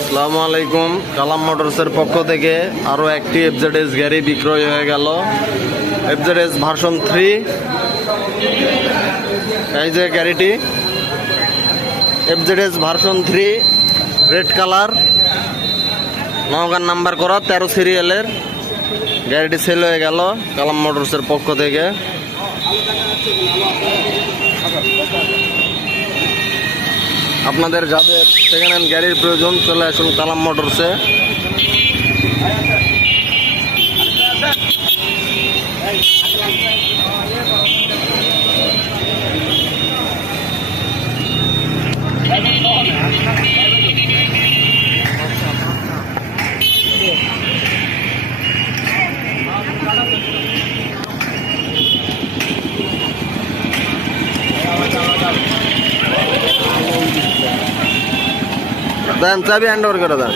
আসসালামু আলাইকুম। কালাম মোটরসের পক্ষ থেকে আরও একটি এফজেডএস গাড়ি বিক্রয় হয়ে গেল। FZS version 3। এই যে গাড়িটি FZS version 3, red colour, Naogaon number করা, 13 সিরিয়ালের গাড়িটি সেল হয়ে গেল কালাম মোটরসের পক্ষ থেকে। আপনাদের যাদের সেকেন্ড হ্যান্ড গাড়ির প্রয়োজন চলে আসুন কালাম মোটরসে। দেন চাবি হ্যান্ড ওভার করে দেন।